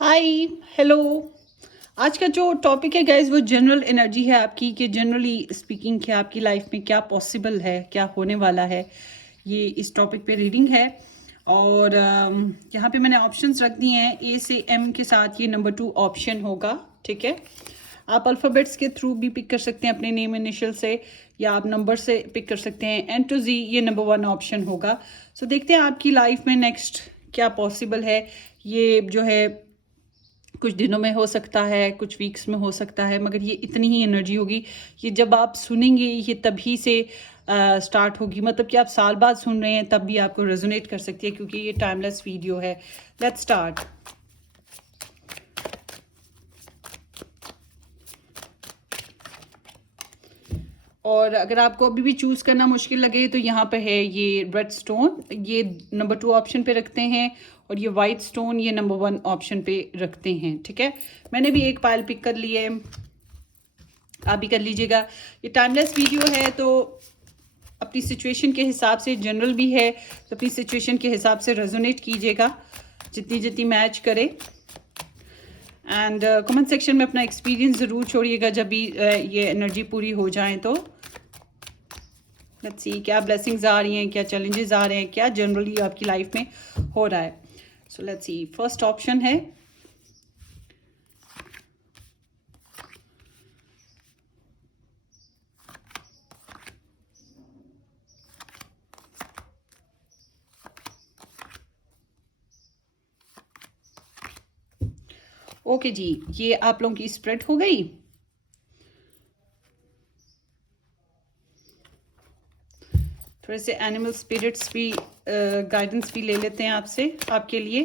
हाय। Hello. आज का जो टॉपिक है गाइस वो जनरल एनर्जी है आपकी, कि जनरली स्पीकिंग क्या आपकी लाइफ में क्या पॉसिबल है, क्या होने वाला है। ये इस टॉपिक पे रीडिंग है। और यहाँ पे मैंने ऑप्शंस रख दिए हैं। ए से एम के साथ ये नंबर 2 ऑप्शन होगा। ठीक है, आप अल्फ़ाबेट्स के थ्रू भी पिक कर सकते हैं अपने नेम इनिशियल से, या आप नंबर से पिक कर सकते हैं। एन टू जी ये नंबर 1 ऑप्शन होगा। सो देखते हैं आपकी लाइफ में नेक्स्ट क्या पॉसिबल है। ये जो है कुछ दिनों में हो सकता है, कुछ वीक्स में हो सकता है, मगर ये इतनी ही एनर्जी होगी। ये जब आप सुनेंगे ये तभी से स्टार्ट होगी, मतलब कि आप साल बाद सुन रहे हैं तब भी आपको रेजोनेट कर सकती है, क्योंकि ये टाइमलेस वीडियो है। Let's start. और अगर आपको अभी भी चूज़ करना मुश्किल लगे तो यहाँ पे है ये रेड स्टोन, ये नंबर 2 ऑप्शन पे रखते हैं। और ये वाइट स्टोन ये नंबर 1 ऑप्शन पे रखते हैं। ठीक है, मैंने भी एक पाइल पिक कर ली है, आप भी कर लीजिएगा। ये टाइमलेस वीडियो है तो अपनी सिचुएशन के हिसाब से, जनरल भी है तो अपनी सिचुएशन के हिसाब से रेजोनेट कीजिएगा जितनी जितनी मैच करे। एंड कमेंट सेक्शन में अपना एक्सपीरियंस ज़रूर छोड़िएगा जब भी ये एनर्जी पूरी हो जाए तो। लेट्स सी क्या ब्लेसिंग्स आ रही हैं, क्या चैलेंजेस आ रहे हैं, क्या जनरली आपकी लाइफ में हो रहा है। So let's see, first option है ओके जी, ये आप लोगों की स्प्रेड हो गई। थोड़े से एनिमल स्पिरिट्स भी गाइडेंस भी ले लेते हैं आपसे, आपके लिए।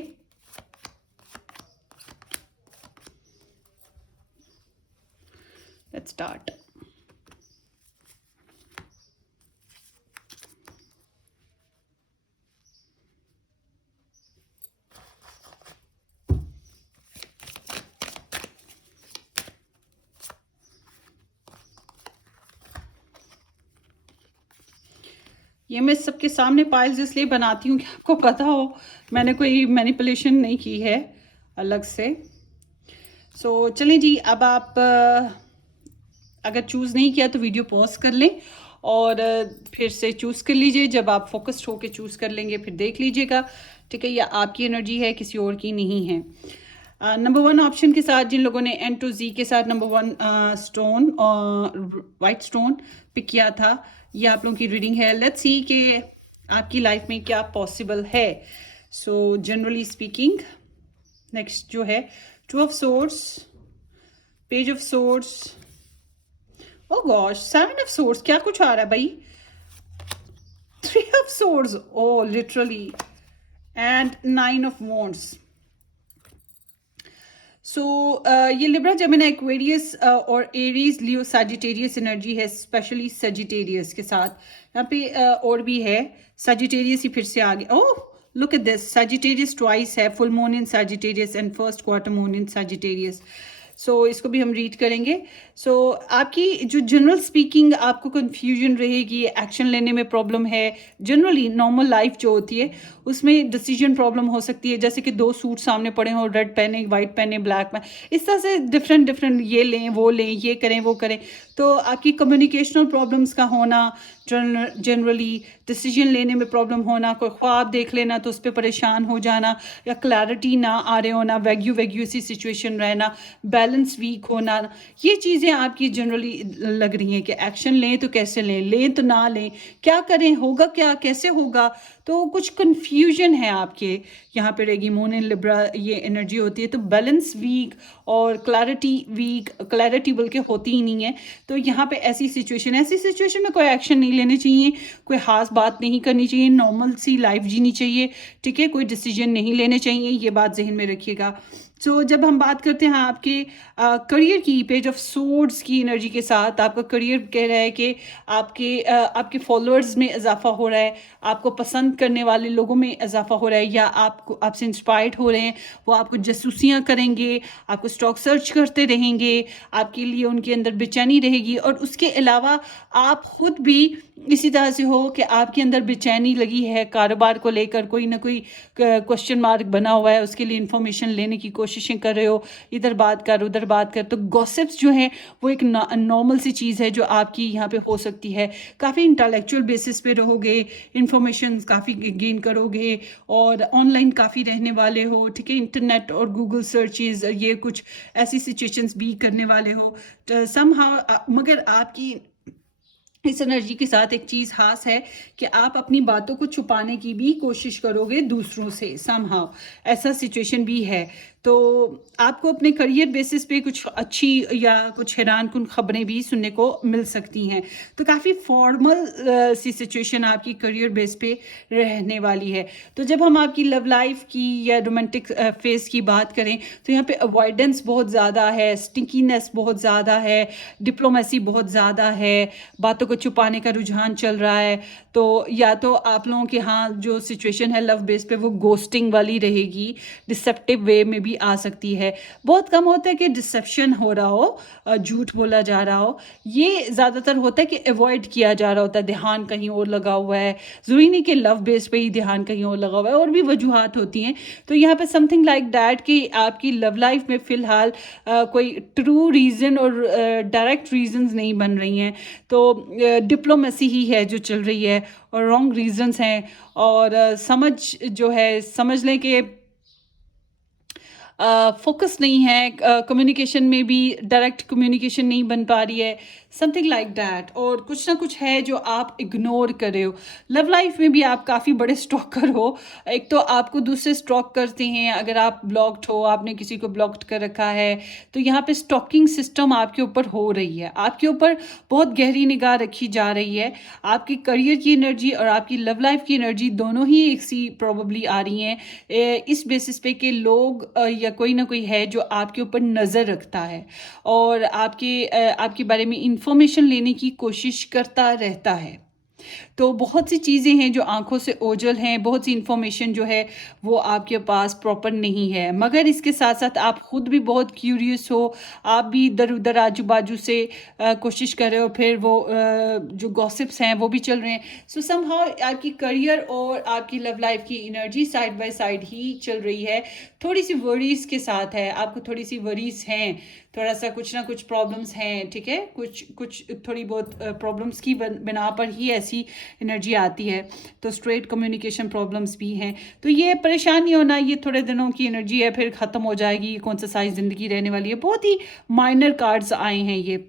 Let's start. ये मैं सबके सामने पाइल्स इसलिए बनाती हूँ कि आपको पता हो मैंने कोई मैनिपुलेशन नहीं की है अलग से। सो चलें जी, अब आप अगर चूज़ नहीं किया तो वीडियो पॉज कर लें और फिर से चूज़ कर लीजिए। जब आप फोकस्ड होकर चूज़ कर लेंगे फिर देख लीजिएगा। ठीक है, या आपकी एनर्जी है, किसी और की नहीं है। नंबर 1 ऑप्शन के साथ जिन लोगों ने एन टू जी के साथ नंबर 1 स्टोन और वाइट स्टोन पिक किया था, ये आप लोगों की रीडिंग है। लेट्स सी कि आपकी लाइफ में क्या पॉसिबल है। सो जनरली स्पीकिंग नेक्स्ट जो है 2 of swords, page of swords, oh gosh 7 of swords, क्या कुछ आ रहा है भाई। 3 of swords, oh literally, and 9 of wands. So ये लिब्रा जेमिनी एक्वेरियस और एरीज लियो सजिटेरियस एनर्जी है, स्पेशली सजिटेरियस के साथ। यहाँ पे और भी है, सजिटेरियस ही फिर से आगे। Oh look at this, Sagittarius twice है, full moon in Sagittarius and first quarter moon in Sagittarius. So इसको भी हम रीड करेंगे। सो आपकी जो जनरल स्पीकिंग आपको कन्फ्यूजन रहेगी, एक्शन लेने में प्रॉब्लम है। जनरली नॉर्मल लाइफ जो होती है उसमें डिसीजन प्रॉब्लम हो सकती है, जैसे कि 2 सूट सामने पड़े हों, रेड पहने, वाइट पहने, ब्लैक पहने, इस तरह से डिफरेंट डिफरेंट, ये लें वो लें, ये करें वो करें। तो आपकी कम्युनिकेशनल प्रॉब्लम्स का होना, जनरली डिसीजन लेने में प्रॉब्लम होना, कोई ख्वाब देख लेना तो उस पर परेशान हो जाना, या क्लैरिटी ना आ रहे होना, वैग्यू सी सिचुएशन रहना, बैलेंस वीक होना, ये चीज़ें आपकी जनरली लग रही हैं कि एक्शन लें तो कैसे लें, लें तो ना लें, क्या करें, होगा क्या, कैसे होगा। तो कुछ कन्फ्यूजन है आपके यहाँ पे रहेगी। मून इन लिब्रा ये एनर्जी होती है, तो बैलेंस वीक और क्लैरिटी वीक, क्लैरिटी बल्कि होती ही नहीं है। तो यहाँ पे ऐसी सिचुएशन में कोई एक्शन नहीं लेने चाहिए, कोई खास बात नहीं करनी चाहिए, नॉर्मल सी लाइफ जीनी चाहिए। ठीक है, कोई डिसीजन नहीं लेने चाहिए, ये बात जहन में रखिएगा। सो जब हम बात करते हैं आपके करियर की, पेज ऑफ सोर्ड्स की एनर्जी के साथ, आपका करियर कह रहा है कि आपके फॉलोअर्स में इजाफा हो रहा है, आपको पसंद करने वाले लोगों में इजाफा हो रहा है, या आपसे इंस्पायर्ड हो रहे हैं, वो आपको जासूसियाँ करेंगे, आपको स्टॉक सर्च करते रहेंगे, आपके लिए उनके अंदर बेचैनी रहेगी। और उसके अलावा आप खुद भी इसी तरह से हो कि आपके अंदर बेचैनी लगी है, कारोबार को लेकर कोई ना कोई क्वेश्चन मार्क बना हुआ है, उसके लिए इंफॉर्मेशन लेने की कोशिश कोशिशें कर रहे हो, इधर बात कर उधर बात कर, तो गॉसिप्स जो हैं वो एक नॉर्मल सी चीज़ है जो आपकी यहाँ पे हो सकती है। काफ़ी इंटेलेक्चुअल बेसिस पे रहोगे, इंफॉर्मेशन काफ़ी गेन करोगे और ऑनलाइन काफ़ी रहने वाले हो, ठीक है, इंटरनेट और गूगल सर्चेज ये कुछ ऐसी सिचुएशंस भी करने वाले हो समहाउ। मगर आपकी इस एनर्जी के साथ एक चीज़ खास है कि आप अपनी बातों को छुपाने की भी कोशिश करोगे दूसरों से समहाउ, ऐसा सिचुएशन भी है। तो आपको अपने करियर बेसिस पे कुछ अच्छी या कुछ हैरानकुन खबरें भी सुनने को मिल सकती हैं। तो काफ़ी फॉर्मल सी सिचुएशन आपकी करियर बेस पे रहने वाली है। तो जब हम आपकी लव लाइफ की या रोमांटिक फेस की बात करें तो यहाँ पे अवॉइडेंस बहुत ज़्यादा है, स्टिकीनेस बहुत ज़्यादा है, डिप्लोमेसी बहुत ज़्यादा है, बातों को छुपाने का रुझान चल रहा है। तो या तो आप लोगों के यहाँ जो सिचुएशन है लव बेस पे वो गोस्टिंग वाली रहेगी, डिसेप्टिव वे में भी आ सकती है। बहुत कम होता है कि डिसेप्शन हो रहा हो, झूठ बोला जा रहा हो, ये ज़्यादातर होता है कि अवॉइड किया जा रहा होता है, ध्यान कहीं और लगा हुआ है। ज़रूरी नहीं कि लव बेस पे ही ध्यान कहीं और लगा हुआ है, और भी वजूहात होती हैं। तो यहाँ पे समथिंग लाइक दैट कि आपकी लव लाइफ में फ़िलहाल कोई ट्रू रीज़न और डायरेक्ट रीजंस नहीं बन रही हैं। तो डिप्लोमेसी ही है जो चल रही है और रॉन्ग रीजंस हैं। और समझ जो है, समझ लें कि फोकस नहीं है, कम्युनिकेशन में भी डायरेक्ट कम्युनिकेशन नहीं बन पा रही है, समथिंग लाइक दैट। और कुछ ना कुछ है जो आप इग्नोर कर रहे हो। लव लाइफ में भी आप काफ़ी बड़े स्टॉकर हो। एक तो आपको दूसरे स्टॉक करते हैं, अगर आप ब्लॉक्ड हो, आपने किसी को ब्लॉक्ड कर रखा है, तो यहाँ पे स्टॉकिंग सिस्टम आपके ऊपर हो रही है, आपके ऊपर बहुत गहरी निगाह रखी जा रही है। आपकी करियर की एनर्जी और आपकी लव लाइफ की एनर्जी दोनों ही एक सी प्रॉबली आ रही हैं, इस बेसिस पे कि लोग या कोई ना कोई है जो आपके ऊपर नज़र रखता है और आपके बारे में इंफॉर्मेशन लेने की कोशिश करता रहता है। तो बहुत सी चीज़ें हैं जो आंखों से ओझल हैं, बहुत सी इंफॉर्मेशन जो है वो आपके पास प्रॉपर नहीं है। मगर इसके साथ साथ आप ख़ुद भी बहुत क्यूरियस हो, आप भी इधर उधर आजू बाजू से कोशिश कर रहे हो, फिर वो जो गॉसिप्स हैं वो भी चल रहे हैं। सो समहाउ आपकी करियर और आपकी लव लाइफ की एनर्जी साइड बाय साइड ही चल रही है, थोड़ी सी वरीज के साथ है। आपको थोड़ी सी वरीज हैं, थोड़ा सा कुछ ना कुछ प्रॉब्लम्स हैं, ठीक है, कुछ थोड़ी बहुत प्रॉब्लम्स की बिना पर ही ऐसी एनर्जी आती है। तो स्ट्रेट कम्युनिकेशन प्रॉब्लम्स भी हैं। तो ये परेशान नहीं होना, ये थोड़े दिनों की एनर्जी है, फिर ख़त्म हो जाएगी। कौन सा साइज ज़िंदगी रहने वाली है, बहुत ही माइनर कार्ड्स आए हैं ये।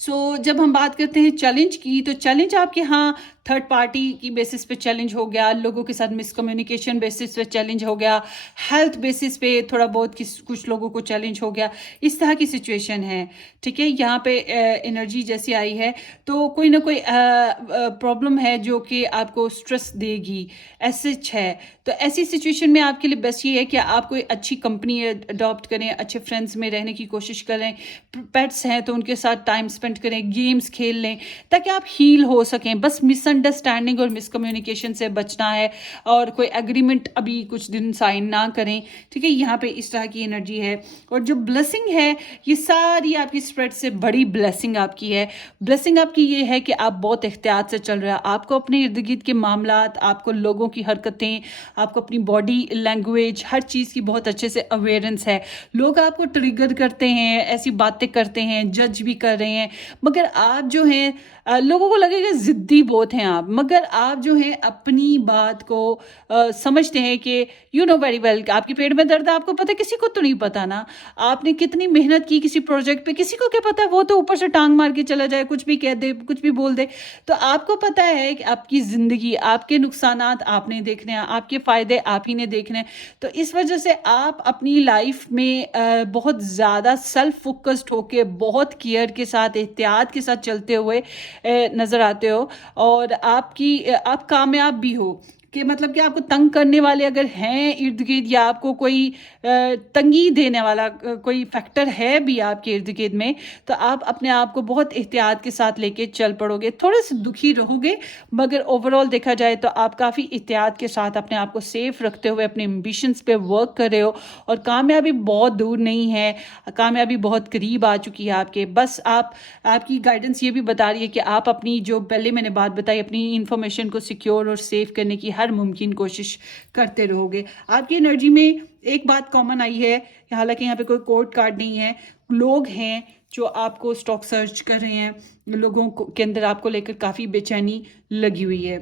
जब हम बात करते हैं चैलेंज की, तो चैलेंज आपके यहाँ थर्ड पार्टी की बेसिस पे चैलेंज हो गया, लोगों के साथ मिसकम्युनिकेशन बेसिस पे चैलेंज हो गया, हेल्थ बेसिस पे थोड़ा बहुत कुछ लोगों को चैलेंज हो गया, इस तरह की सिचुएशन है, ठीक है। यहाँ पे एनर्जी जैसी आई है तो कोई ना कोई प्रॉब्लम है जो कि आपको स्ट्रेस देगी, एसच है। तो ऐसी सिचुएशन में आपके लिए बेस्ट ये है कि आप कोई अच्छी कंपनी अडॉप्ट करें, अच्छे फ्रेंड्स में रहने की कोशिश करें, पेट्स हैं तो उनके साथ टाइम स्पेंड करें, गेम्स खेल लें, ताकि आप हील हो सकें। बस मिसअंडरस्टैंडिंग और मिसकम्युनिकेशन से बचना है, और कोई एग्रीमेंट अभी कुछ दिन साइन ना करें, ठीक है। यहाँ पे इस तरह की एनर्जी है। और जो ब्लेसिंग है, ये सारी आपकी स्प्रेड से बड़ी ब्लेसिंग आपकी है। ब्लेसिंग आपकी ये है कि आप बहुत एहतियात से चल रहे हैं, आपको अपने इर्द गिर्द के मामलात, आपको लोगों की हरकतें, आपको अपनी बॉडी लैंग्वेज, हर चीज़ की बहुत अच्छे से अवेयरेंस है। लोग आपको ट्रिगर करते हैं, ऐसी बातें करते हैं, जज भी कर रहे हैं, मगर आप जो हैं, लोगों को लगेगा ज़िद्दी बहुत हैं आप, मगर आप जो हैं अपनी बात को समझते हैं कि यू नो वेरी वेल, आपके पेट में दर्द है, आपको पता है, किसी को तो नहीं पता ना। आपने कितनी मेहनत की किसी प्रोजेक्ट पे, किसी को क्या पता है, वो तो ऊपर से टांग मार के चला जाए, कुछ भी कह दे, कुछ भी बोल दे। तो आपको पता है कि आपकी ज़िंदगी, आपके नुकसानात आपने देखने हैं, आपके फ़ायदे आप ही ने देखने हैं। तो इस वजह से आप अपनी लाइफ में बहुत ज़्यादा सेल्फ फोकस्ड होके, बहुत केयर के साथ, एहतियात के साथ चलते हुए नज़र आते हो। और आप कामयाब भी हो कि मतलब कि आपको तंग करने वाले अगर हैं इर्द गिर्द, या आपको कोई तंगी देने वाला कोई फैक्टर है भी आपके इर्द गिर्द में, तो आप अपने आप को बहुत एहतियात के साथ लेके चल पड़ोगे। थोड़े से दुखी रहोगे, मगर ओवरऑल देखा जाए तो आप काफ़ी एहतियात के साथ अपने आप को सेफ रखते हुए अपने एम्बिशंस पे वर्क कर रहे हो। और कामयाबी बहुत दूर नहीं है, कामयाबी बहुत करीब आ चुकी है आपके। बस आपकी गाइडेंस ये भी बता रही है कि आप अपनी, जो पहले मैंने बात बताई, अपनी इंफॉर्मेशन को सिक्योर और सेफ करने की हर मुमकिन कोशिश करते रहोगे। आपकी एनर्जी में एक बात कॉमन आई है, हालांकि यहाँ पे कोई कोर्ट कार्ड नहीं है, लोग हैं जो आपको स्टॉक सर्च कर रहे हैं, लोगों को के अंदर आपको लेकर काफ़ी बेचैनी लगी हुई है।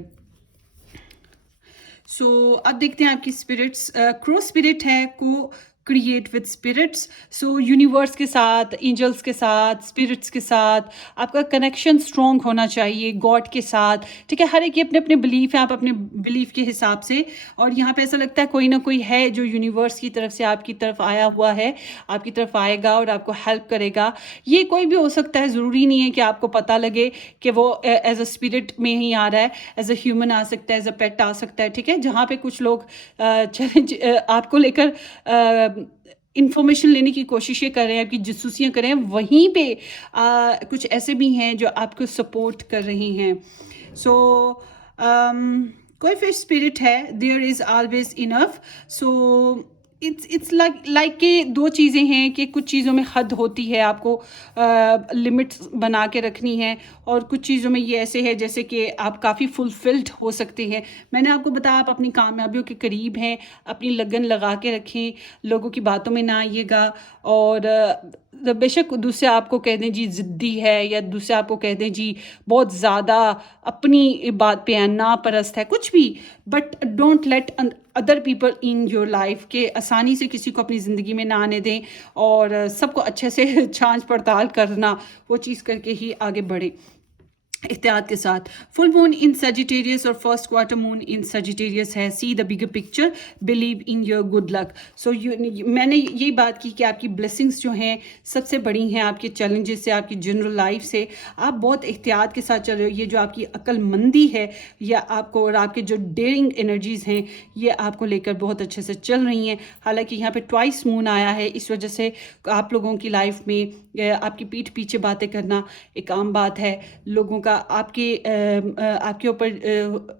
सो अब देखते हैं आपकी स्पिरिट्स। क्रो स्पिरिट है को create with spirits. So universe के साथ, एंजल्स के साथ, स्पिरिट्स के साथ आपका कनेक्शन स्ट्रॉन्ग होना चाहिए, गॉड के साथ, ठीक है। हर एक के अपने अपने बिलीफ है, आप अपने बिलीफ के हिसाब से, और यहाँ पे ऐसा लगता है कोई ना कोई है जो यूनिवर्स की तरफ से आपकी तरफ आया हुआ है, आपकी तरफ आएगा और आपको हेल्प करेगा। ये कोई भी हो सकता है, ज़रूरी नहीं है कि आपको पता लगे कि वो एज अ स्पिरिट में ही आ रहा है, एज अ ह्यूमन आ सकता है, एज अ पेट आ सकता है, ठीक है। जहाँ पे कुछ लोग चैलेंज आपको लेकर इंफॉर्मेशन लेने की कोशिशें कर रहे हैं, आपकी जासूसियाँ कर रहे हैं, वहीं पे कुछ ऐसे भी हैं जो आपको सपोर्ट कर रही हैं। सो कोई फिर स्पिरिट है, there is always enough. So it's like कि दो चीज़ें हैं कि कुछ चीज़ों में हद होती है, आपको लिमिट्स बना के रखनी है, और कुछ चीज़ों में ये ऐसे है जैसे कि आप काफ़ी फुलफिल्ड हो सकते हैं। मैंने आपको बताया आप अपनी कामयाबियों के करीब हैं, अपनी लगन लगा के रखें, लोगों की बातों में ना आइएगा, और बेशक दूसरे आपको कह दें जी ज़िद्दी है, या दूसरे आपको कह दें जी बहुत ज़्यादा अपनी बात पे है, ना परस्त है, कुछ भी, but don't let other people in your life के आसानी से किसी को अपनी ज़िंदगी में ना आने दें, और सबको अच्छे से जांच पड़ताल करना, वो चीज़ करके ही आगे बढ़े एहतियात के साथ। फुल मून इन सजिटेरियस और first quarter moon in Sagittarius है। See the bigger picture, believe in your good luck. So मैंने यही बात की कि आपकी ब्लेसिंग्स जो हैं सबसे बड़ी हैं आपके चैलेंजेस से, आपकी जनरल लाइफ से। आप बहुत एहतियात के साथ चल रहे हो। ये जो आपकी अक्लमंदी है, या आपको, और आपके जो डेयरिंग एनर्जीज हैं, ये आपको लेकर बहुत अच्छे से चल रही हैं। हालांकि यहाँ पे ट्वाइस मून आया है, इस वजह से आप लोगों की लाइफ में आपकी पीठ पीछे बातें करना एक आम बात है। लोगों का आपके ऊपर,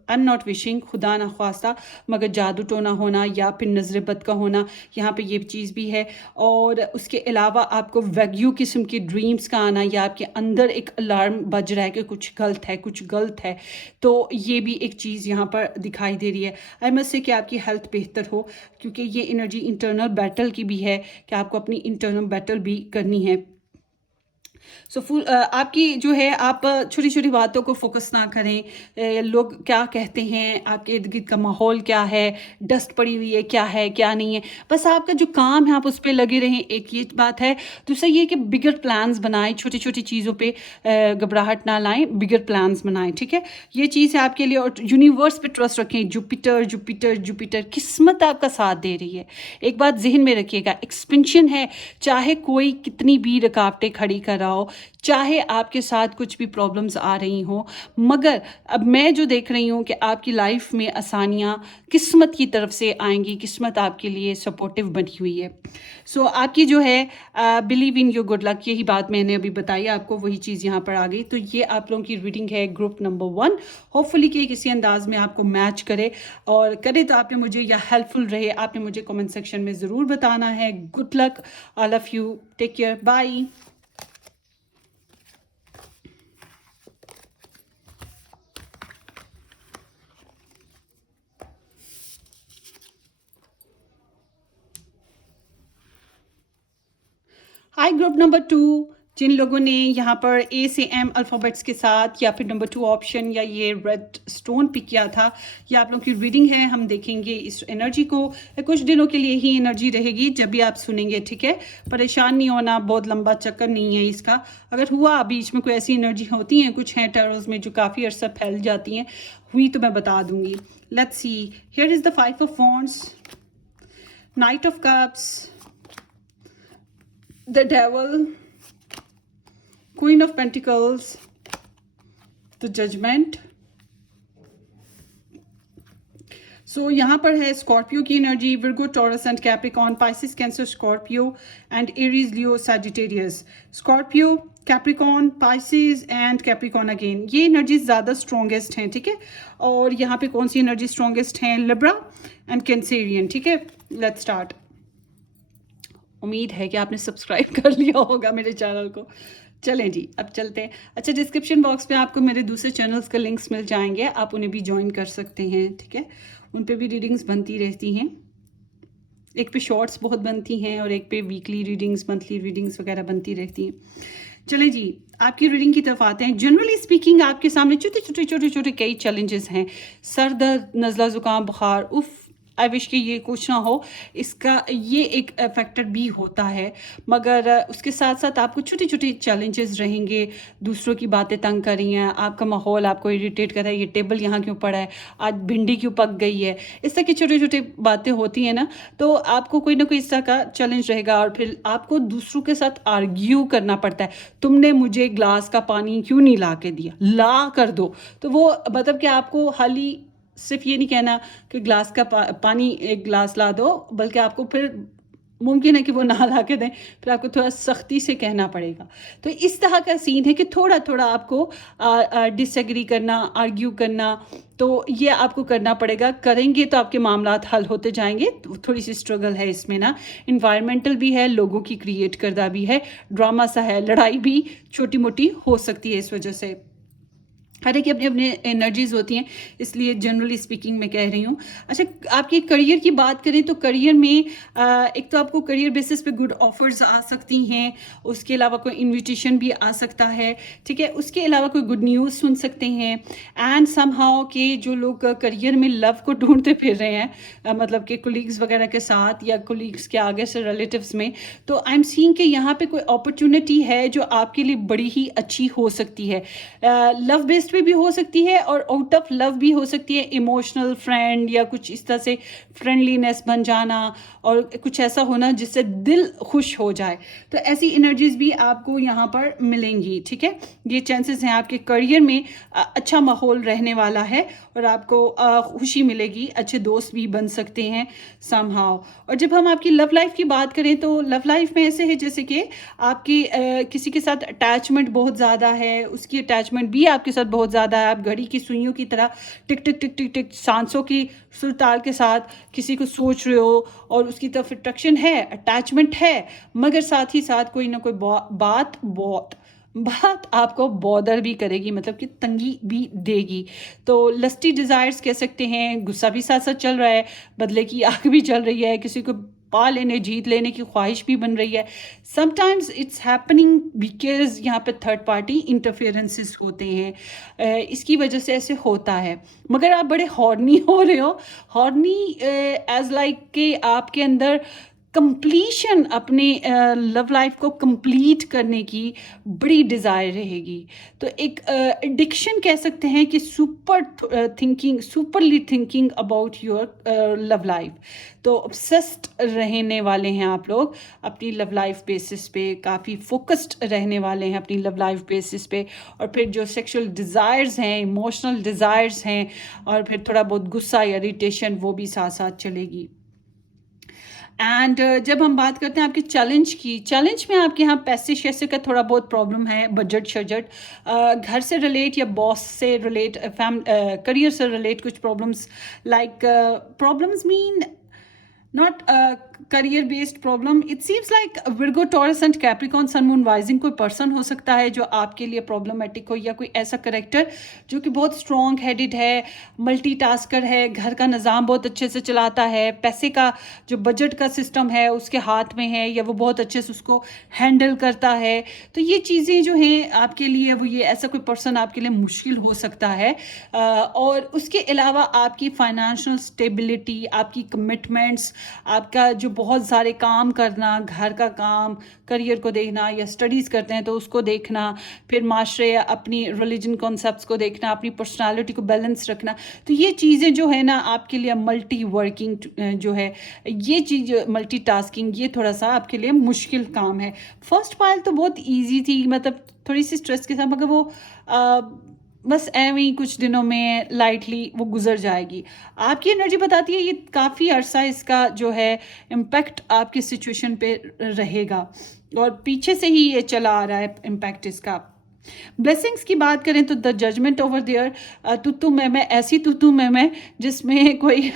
आई एम नॉट विशिंग, खुदा ना ख्वास्ता, मगर जादू टोना होना या फिर नजर बद का होना, यहाँ पे ये चीज़ भी है। और उसके अलावा आपको वैग्यू किस्म के ड्रीम्स का आना, या आपके अंदर एक अलार्म बज रहा है कि कुछ गलत है, कुछ गलत है, तो ये भी एक चीज़ यहाँ पर दिखाई दे रही है। आई मस्ट से कि आपकी हेल्थ बेहतर हो, क्योंकि ये एनर्जी इंटरनल बैटल की भी है कि आपको अपनी इंटरनल बैटल भी करनी है। सो आपकी जो है, आप छोटी छोटी बातों को फोकस ना करें, लोग क्या कहते हैं, आपके इर्द गिर्द का माहौल क्या है, डस्ट पड़ी हुई है, क्या नहीं है, बस आपका जो काम है आप उस पर लगे रहें। एक ये बात है। दूसरा ये कि बिगर प्लान्स बनाएं, छोटी छोटी चीज़ों पे घबराहट ना लाएं, बिगर प्लान्स बनाएं, ठीक है। ये चीज़ है आपके लिए। और यूनिवर्स पे ट्रस्ट रखें। जुपिटर जुपिटर जुपिटर, किस्मत आपका साथ दे रही है। एक बात जहन में रखिएगा, एक्सपेंशन है, चाहे कोई कितनी भी रुकावटें खड़ी कर रहा हो, चाहे आपके साथ कुछ भी प्रॉब्लम्स आ रही हो, मगर अब मैं जो देख रही हूँ कि आपकी लाइफ में आसानियाँ किस्मत की तरफ से आएंगी, किस्मत आपके लिए सपोर्टिव बनी हुई है। सो आपकी जो है believe in your good luck, यही बात मैंने अभी बताई आपको, वही चीज़ यहाँ पर आ गई। तो ये आप लोगों की रीडिंग है ग्रुप नंबर 1। होपफुली कि किसी अंदाज में आपको मैच करे, और करे तो आपने मुझे, या हेल्पफुल रहे, आपने मुझे कमेंट सेक्शन में ज़रूर बताना है। Good luck, all of you, take care, bye. Hi group number 2, जिन लोगों ने यहाँ पर ए से एम अल्फ़ाबेट्स के साथ, या फिर नंबर 2 ऑप्शन, या ये रेड स्टोन पिक किया था, ये आप लोगों की रीडिंग है। हम देखेंगे इस एनर्जी को, कुछ दिनों के लिए ही एनर्जी रहेगी, जब भी आप सुनेंगे, ठीक है। परेशान नहीं होना, बहुत लंबा चक्कर नहीं है इसका। अगर हुआ बीच में कोई ऐसी एनर्जी होती हैं, कुछ हैं टैरोज़ में जो काफ़ी अर्सा फैल जाती हैं, हुई तो मैं बता दूंगी। Let's see, here is the 5 of wands, night of cups, the devil, queen of pentacles, the judgment। सो यहाँ पर है स्कॉर्पियो की energy, Virgo, taurus and Capricorn, Pisces, cancer, Scorpio and Aries, Leo, Sagittarius. Scorpio, Capricorn, Pisces and Capricorn again, ये energy ज़्यादा strongest हैं, ठीक है। और यहाँ पे कौन सी एनर्जी स्ट्रॉन्गेस्ट हैं? लिब्रा एंड कैंसेरियन, ठीक है। Let's start. उम्मीद है कि आपने सब्सक्राइब कर लिया होगा मेरे चैनल को। चलें जी, अब चलते हैं। अच्छा, डिस्क्रिप्शन बॉक्स में आपको मेरे दूसरे चैनल्स का लिंक्स मिल जाएँगे, आप उन्हें भी जॉइन कर सकते हैं, ठीक है? उन पे भी रीडिंग्स बनती रहती हैं। एक पे शॉर्ट्स बहुत बनती हैं और एक पे वीकली रीडिंग्स, मंथली रीडिंग्स वगैरह बनती रहती हैं। चलें जी, आपकी रीडिंग की तरफ आते हैं। जनरली स्पीकिंग आपके सामने छोटे-छोटे कई चैलेंजेस हैं। सर दर्द, नज़ला, ज़ुकाम, बुखार, उफ़! आई विश कि ये कुछ ना हो। इसका ये एक फैक्टर भी होता है, मगर उसके साथ-साथ आपको छोटे-छोटे चैलेंजेस रहेंगे। दूसरों की बातें तंग कर रही हैं, आपका माहौल आपको इरिटेट कर रहा है, ये टेबल यहाँ क्यों पड़ा है, आज भिंडी क्यों पक गई है। इस तरह की छोटी-छोटी बातें होती हैं ना, तो आपको कोई ना कोई इस तरह का चैलेंज रहेगा और फिर आपको दूसरों के साथ आर्ग्यू करना पड़ता है। तुमने मुझे ग्लास का पानी क्यों नहीं ला के दिया, ला कर दो। तो वो मतलब कि आपको हाली सिर्फ ये नहीं कहना कि ग्लास का पानी एक ग्लास ला दो, बल्कि आपको फिर मुमकिन है कि वो ना ला के दें, फिर आपको थोड़ा सख्ती से कहना पड़ेगा। तो इस तरह का सीन है कि थोड़ा थोड़ा आपको डिसएग्री करना, आर्ग्यू करना, तो ये आपको करना पड़ेगा। करेंगे तो आपके मामलात हल होते जाएंगे। तो थोड़ी सी स्ट्रगल है इसमें ना, इन्वायरमेंटल भी है, लोगों की क्रिएट करदा भी है, ड्रामा सा है, लड़ाई भी छोटी मोटी हो सकती है इस वजह से। हर एक की अपनी अपनी एनर्जीज होती हैं, इसलिए जनरली स्पीकिंग मैं कह रही हूँ। अच्छा, आपके करियर की बात करें तो करियर में एक तो आपको करियर बेसिस पे गुड ऑफर्स आ सकती हैं, उसके अलावा कोई इनविटेशन भी आ सकता है, ठीक है? उसके अलावा कोई गुड न्यूज़ सुन सकते हैं। एंड समहाउ के जो लोग करियर में लव को ढूंढते फिर रहे हैं, मतलब कि कोलीग्स वगैरह के साथ या कोलीग्स के आगे से रिलेटिव्स में, तो आई एम सीइंग कि यहाँ पे कोई अपॉर्चुनिटी है जो आपके लिए बड़ी ही अच्छी हो सकती है। लव बेस्ड भी हो सकती है और आउट ऑफ लव भी हो सकती है, इमोशनल फ्रेंड या कुछ इस तरह से फ्रेंडलीनेस बन जाना और कुछ ऐसा होना जिससे दिल खुश हो जाए। तो ऐसी एनर्जीज भी आपको यहाँ पर मिलेंगी, ठीक है? ये चांसेस हैं आपके करियर में अच्छा माहौल रहने वाला है और आपको खुशी मिलेगी, अच्छे दोस्त भी बन सकते हैं समहाउ। और जब हम आपकी लव लाइफ की बात करें तो लव लाइफ में ऐसे है जैसे कि आपकी किसी के साथ अटैचमेंट बहुत ज़्यादा है, उसकी अटैचमेंट भी आपके साथ बहुत ज़्यादा है। आप घड़ी की सुइयों की तरह टिक टिक टिक टिक टिक सांसों की सुरताल के साथ किसी को सोच रहे हो और उसकी तरफ अट्रैक्शन है, अटैचमेंट है, मगर साथ ही साथ कोई ना कोई बात आपको बॉदर भी करेगी, मतलब कि तंगी भी देगी। तो लस्टी डिज़ायर्स कह सकते हैं, गुस्सा भी साथ साथ चल रहा है, बदले की आग भी चल रही है, किसी को पा लेने, जीत लेने की ख्वाहिश भी बन रही है। समटाइम्स इट्स हैपनिंग बिकॉज यहाँ पे थर्ड पार्टी इंटरफेरेंसेस होते हैं, इसकी वजह से ऐसे होता है। मगर आप बड़े हॉर्नी हो रहे हो, हॉर्नी एज लाइक के आपके अंदर कंप्लीशन, अपने लव लाइफ को कंप्लीट करने की बड़ी डिज़ायर रहेगी। तो एक एडिक्शन कह सकते हैं कि superly thinking about your love life. तो ऑब्सेस्ड रहने वाले हैं आप लोग अपनी लव लाइफ बेसिस पे, काफ़ी फोकस्ड रहने वाले हैं अपनी लव लाइफ बेसिस पे। और फिर जो सेक्सुअल डिज़ायर्स हैं, इमोशनल डिज़ायर्स हैं, और फिर थोड़ा बहुत गुस्सा या इरिटेशन वो भी साथ साथ चलेगी। एंड जब हम बात करते हैं आपके चैलेंज में आपके यहाँ पैसे शैसे का थोड़ा बहुत प्रॉब्लम है, बजट शजट, घर से रिलेट या बॉस से रिलेट, करियर से रिलेट कुछ problems, like problems mean not a career based problem. It seems like Virgo, Taurus and Capricorn sun moon rising कोई पर्सन हो सकता है जो आपके लिए प्रॉब्लमेटिक हो, या कोई ऐसा करेक्टर जो कि बहुत स्ट्रॉन्ग हेडेड है, मल्टीटास्कर है, घर का निज़ाम बहुत अच्छे से चलाता है, पैसे का जो बजट का सिस्टम है उसके हाथ में है, या वो बहुत अच्छे से उसको हैंडल करता है। तो ये चीज़ें जो हैं आपके लिए, वो ये ऐसा कोई पर्सन आपके लिए मुश्किल हो सकता है। और उसके अलावा आपकी फाइनेंशियल स्टेबिलिटी, आपकी कमिटमेंट्स, आपका जो बहुत सारे काम करना, घर का काम, करियर को देखना, या स्टडीज़ करते हैं तो उसको देखना, फिर माशरे या अपनी रिलीजन कॉन्सेप्ट्स को देखना, अपनी पर्सनालिटी को बैलेंस रखना, तो ये चीज़ें जो है ना आपके लिए मल्टी वर्किंग जो है, ये चीज़ मल्टी टास्किंग, ये थोड़ा सा आपके लिए मुश्किल काम है। फर्स्ट फाइल तो बहुत ईजी थी, मतलब थोड़ी सी स्ट्रेस के साथ, मगर वो बस एवं ही कुछ दिनों में लाइटली वो गुजर जाएगी। आपकी एनर्जी बताती है ये काफ़ी अरसा इसका जो है इम्पैक्ट आपकी सिचुएशन पे रहेगा, और पीछे से ही ये चला आ रहा है इम्पैक्ट इसका। ब्लेसिंग्स की बात करें तो द जजमेंट ओवर देयर, तू मैं ऐसी तू मैं जिसमें कोई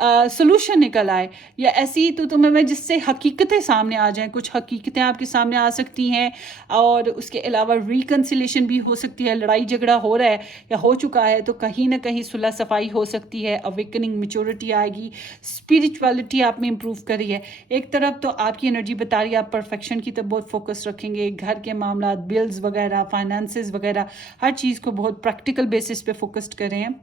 सोल्यूशन निकल आए, या ऐसी तू मैं जिससे हकीकतें सामने आ जाएं। कुछ हकीकतें आपके सामने आ सकती हैं, और उसके अलावा रिकन्सिलेशन भी हो सकती है। लड़ाई झगड़ा हो रहा है या हो चुका है तो कहीं ना कहीं सुलह सफाई हो सकती है, अवेकनिंग मेच्योरिटी आएगी, स्पिरिचुअलिटी आप में इम्प्रूव करी है। एक तरफ तो आपकी एनर्जी बता रही है आप परफेक्शन की तरफ बहुत फोकस रखेंगे, घर के मामला, बिल्स वगैरह, फाइनेंसेस वगैरह, हर चीज़ को बहुत प्रैक्टिकल बेसिस पे फोकस्ड करें हैं।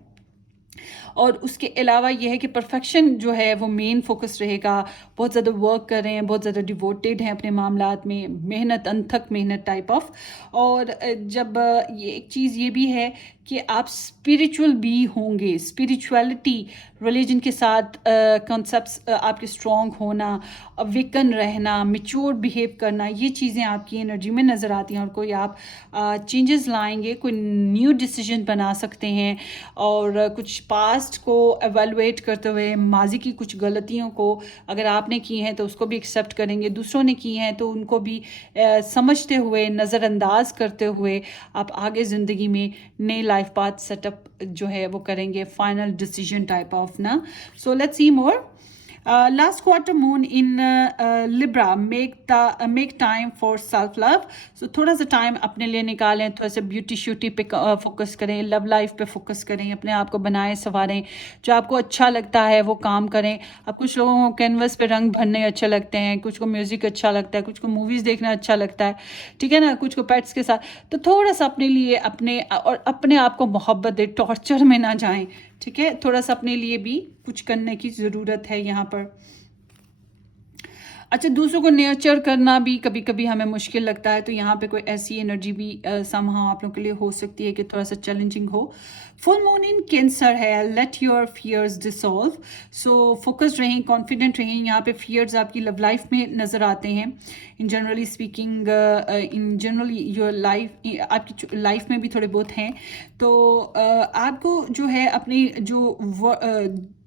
और उसके अलावा ये है कि परफेक्शन जो है वो मेन फोकस रहेगा। बहुत ज़्यादा वर्क कर रहे हैं, बहुत ज़्यादा डिवोटेड हैं अपने मामलात में, मेहनत, अनथक मेहनत टाइप ऑफ। और जब ये एक चीज़ ये भी है कि आप स्पिरिचुअल भी होंगे, स्पिरिचुअलिटी, रिलीजन के साथ कॉन्सेप्ट्स आपके स्ट्रॉन्ग होना, अवेकन रहना, मिच्योर बिहेव करना, ये चीज़ें आपकी एनर्जी में नज़र आती हैं। और कोई आप चेंजेस लाएंगे, कोई न्यू डिसीजन बना सकते हैं, और कुछ पास्ट को एवेलुएट करते हुए माजी की कुछ गलतियों को अगर आपने की हैं तो उसको भी एक्सेप्ट करेंगे, दूसरों ने की हैं तो उनको भी समझते हुए, नज़रअंदाज करते हुए आप आगे ज़िंदगी में नए लाइफ पाथ सेटअप जो है वो करेंगे, फाइनल डिसीजन टाइप ऑफ ना। So let's see more. Last quarter moon in Libra, make time for self love. So थोड़ा सा टाइम अपने लिए निकालें, थोड़ा सा ब्यूटी श्यूटी पे फोकस करें, लव लाइफ पे फोकस करें, अपने आप को बनाएं संवारें, जो आपको अच्छा लगता है वो काम करें। अब कुछ लोगों को कैनवस पे रंग भरने अच्छे लगते हैं, कुछ को म्यूज़िक अच्छा लगता है, कुछ को मूवीज़ देखना अच्छा लगता है, ठीक है ना, कुछ को पेट्स के साथ। तो थोड़ा सा अपने लिए अपने आप को मोहब्बत दे, टॉर्चर में ना जाएं, ठीक है। थोड़ा सा अपने लिए भी कुछ करने की ज़रूरत है यहाँ पर। अच्छा, दूसरों को नेचर करना भी कभी कभी हमें मुश्किल लगता है, तो यहाँ पे कोई ऐसी एनर्जी भी समहाउ आप लोगों के लिए हो सकती है कि थोड़ा सा चैलेंजिंग हो। फुल मून इन कैंसर है, let your fears dissolve. So focused रहें, कॉन्फिडेंट रहें। यहाँ पे फियर्स आपकी लव लाइफ में नज़र आते हैं। इन generally speaking, in generally your life, आपकी लाइफ में भी थोड़े बहुत हैं। तो आपको जो है अपनी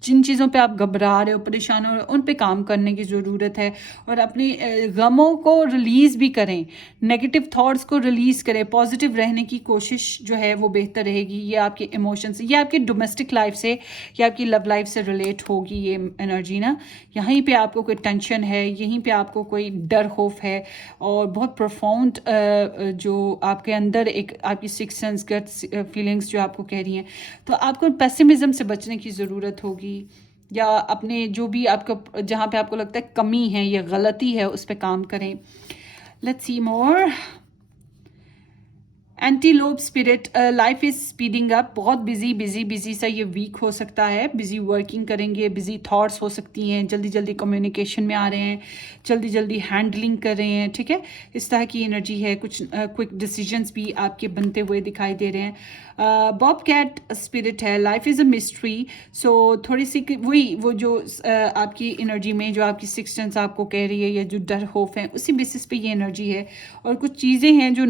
जिन चीज़ों पे आप घबरा रहे हो, परेशान हो रहे हो, उन पे काम करने की ज़रूरत है। और अपने गमों को रिलीज़ भी करें, नेगेटिव थॉट्स को रिलीज़ करें, पॉजिटिव रहने की कोशिश जो है वो बेहतर रहेगी। ये आपके इमोशंस, ये आपकी डोमेस्टिक लाइफ से या आपकी लव लाइफ से रिलेट होगी ये एनर्जी ना। यहीं पे आपको कोई टेंशन है, यहीं पे आपको कोई डर खौफ है, और बहुत प्रोफाउंड जो आपके अंदर एक आपकी सिक्स सेंस, गट फीलिंग्स जो आपको कह रही हैं, तो आपको पेसिमिज्म से बचने की ज़रूरत होगी, या अपने जो भी आपको जहाँ पे आपको लगता है कमी है या गलती है उस पर काम करें। Let's see more. Antelope spirit, life is speeding up. बहुत बिजी सा ये वीक हो सकता है, बिजी वर्किंग करेंगे, बिजी थॉट्स हो सकती हैं, जल्दी जल्दी कम्युनिकेशन में आ रहे हैं, जल्दी जल्दी हैंडलिंग कर रहे हैं, ठीक है, इस तरह की एनर्जी है। कुछ क्विक डिसीजंस भी आपके बनते हुए दिखाई दे रहे हैं। बॉब कैट स्पिरिट है, लाइफ इज़ अ मिस्ट्री। सो थोड़ी सी वो जो आपकी एनर्जी में जो आपकी सिक्स सेंस आपको कह रही है, या जो डर खौफ है, उसी बेसिस पे ये एनर्जी है। और कुछ चीज़ें हैं जो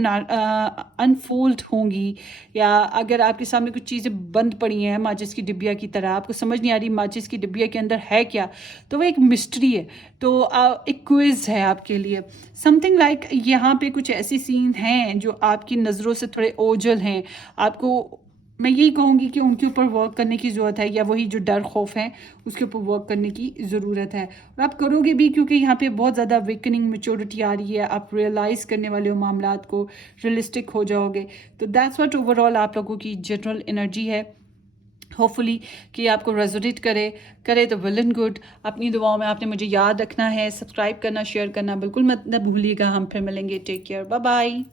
अनफोल्ड होंगी, या अगर आपके सामने कुछ चीज़ें बंद पड़ी हैं माचिस की डिब्बिया की तरह, आपको समझ नहीं आ रही माचिस की डिब्बिया के अंदर है क्या, तो वो एक मिस्ट्री है। तो एक क्विज़ है आपके लिए, समथिंग लाइक यहाँ पे कुछ ऐसी सीन हैं जो आपकी नज़रों से थोड़े ओझल हैं। आपको मैं यही कहूँगी कि उनके ऊपर वर्क करने की ज़रूरत है, या वही जो डर खौफ है उसके ऊपर वर्क करने की ज़रूरत है। और आप करोगे भी, क्योंकि यहाँ पे बहुत ज़्यादा अवेकनिंग मैच्योरिटी आ रही है, आप रियलाइज़ करने वाले हो मामलात को, रियलिस्टिक हो जाओगे। तो दैट्स व्हाट ओवरऑल आप लोगों की जनरल एनर्जी है। होपफुली कि आपको रेजोनेट करे तो वेल एंड गुड। अपनी दुआओं में आपने मुझे याद रखना है, सब्सक्राइब करना, शेयर करना बिल्कुल मत भूलिएगा। हम फिर मिलेंगे, टेक केयर, बाय बाय।